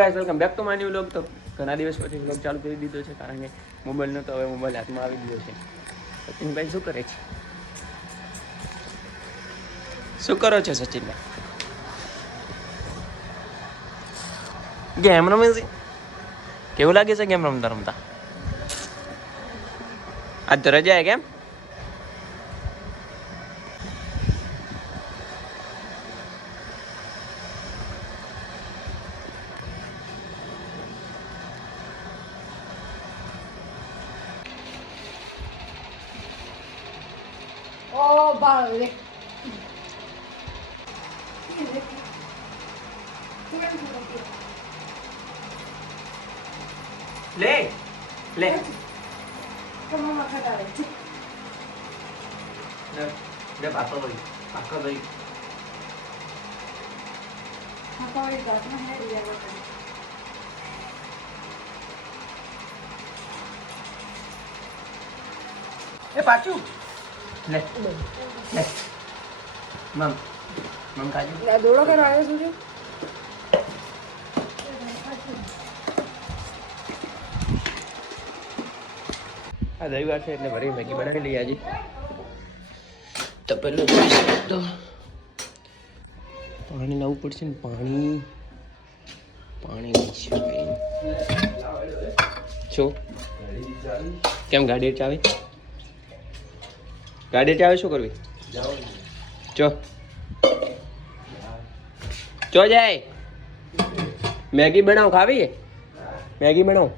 Guys welcome back to my new vlog. તો ઘણા દિવસ પછી વ્લોગ ચાલુ કરી દીધો છે કારણ કે મોબાઈલનો તો હવે મોબાઈલ હાથમાં આવી ગયો છે. સચિનભાઈ શું કરે છે? શું કરો છો સચિનભાઈ? ગેમ રમે છે? કેવું લાગે છે ગેમ રમતા રમતા? આજ તો રજા કેમ? Oh, vale. લે લે ¿Cómo va a catar esto? લે પાકો દઈ Acá ahorita, no es el día de hoy. એ પાછું લે લે મમ કાજુ ¿La duro que no hay suyo? આ રવિવાર છે એટલે ભરી મેગી બનાવી લઈએ આજે. તો પેલું જોઈશે તો પાણી લાવવું પડશે ને પાણી લઈશું ભાઈ. શું કેમ ગાડી ચાવી શું કરવી? ચો જાય મેગી બનાવ ખાવી મેગી બનાવ.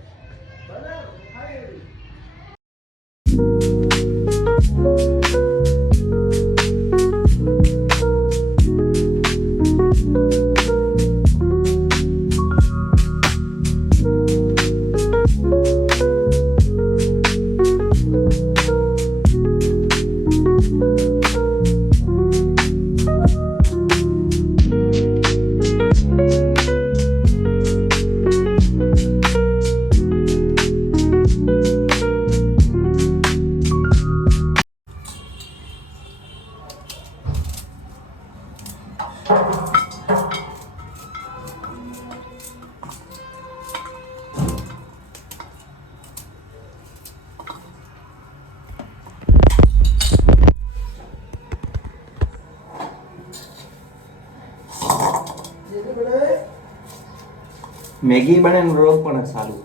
મેગી બને ને રોગ પણ સારું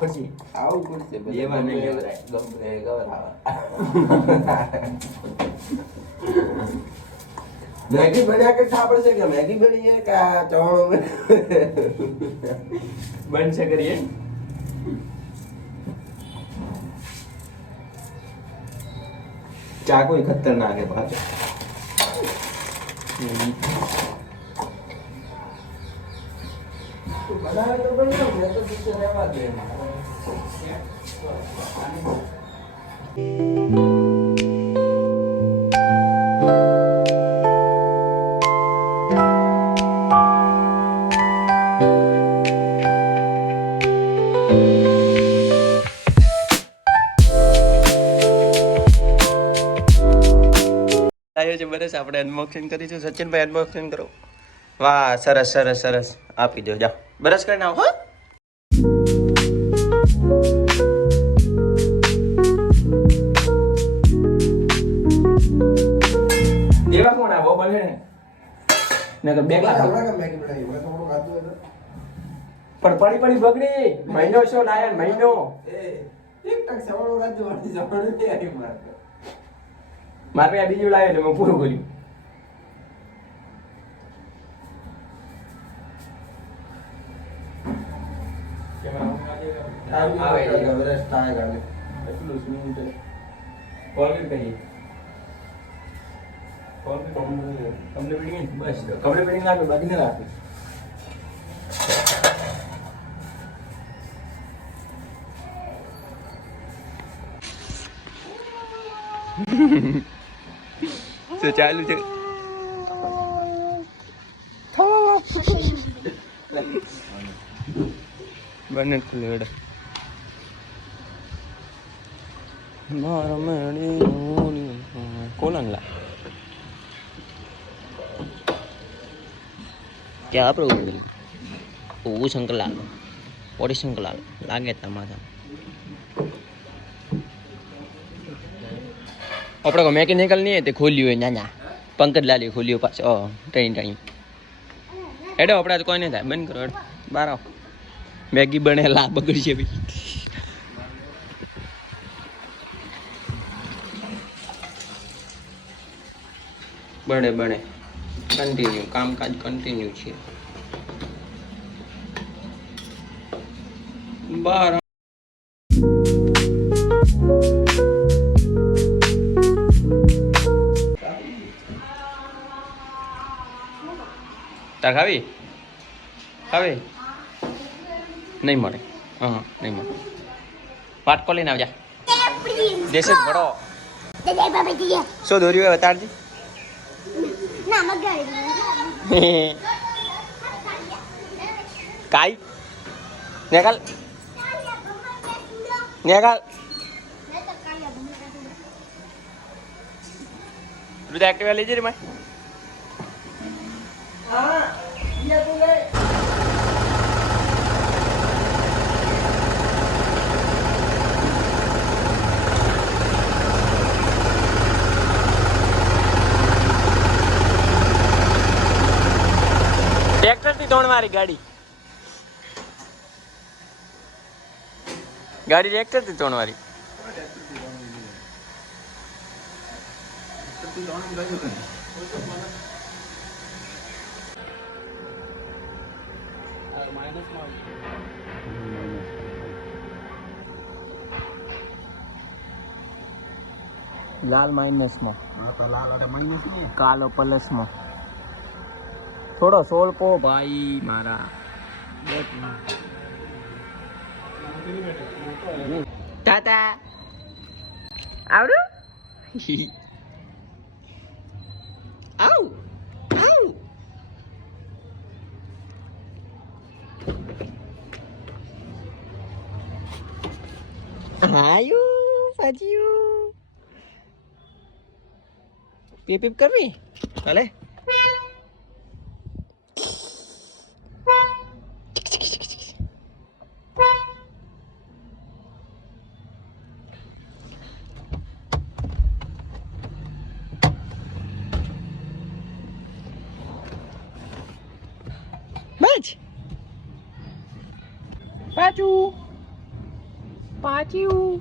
પછી આવું પડશે એવા નહીં મેગી બન્યા કે ખા પડશે કે મેગી બની કે ચવાણો બનશે કરીએ. ચાકુ ખતરનાક है पाછો. બનાવે તો બન્યો મેં તો પીછે રહેવા દે. આવ્યો છે બરસ આપણે અનબોક્સિંગ કરીશું. સચિનભાઈ અનબોક્સિંગ કરો. વાહ સરસ સરસ સરસ આપી દો જાઓ બરસ કરીને આવો. હા દેવા કોણ આવો બોલે ને કે બે ખાતા મેગી બનાવી મેં થોડું ખાધું હતું પણ પડી બગડી મહિનો શું લાયા મહિનો એ એક ટક સવાળો ખાધું વાળી જવાનું નહીં આવી મારે મારે આ બીજું લાવ્યો એટલે મેં પૂરું કર્યું. એટલું સ્મિંગ કોલગેટ કહીએ કમ્પ્લીટ બસ કમ્પ્લીટ નાખો બાકી ના રાખો. તો ચાલુ છે બને લેડ મારા મેળી કોલંગલા क्या प्रॉब्लम ઓ શંકરલાલ ઓડી શંકરલાલ લાગે તમારા આપણે કો મેકેનિકલ નહીં તે ખોલ્યું હોય નાના પંકજ લાલી ખોલ્યું પાછો ટ્રેન હેડો આપણે તો કોઈ નહીં થાય બંધ કરો હેડો બહાર આવો મેગી બનેલા બગડી છે ભાઈ બને કન્ટિન્યુ કામકાજ કન્ટિન્યુ છે બહાર તાર ખાવી નહીં મળે હા નહીં મળે વાટકો લઈને આવજા દેશ જ ભરો શું દોર્યું હોય તારજી કાઈ નેકાલ રુદા એક્ટિવા લઈ જઈ રે ભાઈ ટ્રેક્ટર થી ધોણ મારી ગાડી ટ્રેક્ટર થી ધોણ મારી લાલ માઇનસમાં કાલો પ્લસમાં થોડો સોલ્પો ભાઈ મારા તાતા આવડું આવ આયું પાછું પીપ પીપ કરવી ભલે બસ પાછું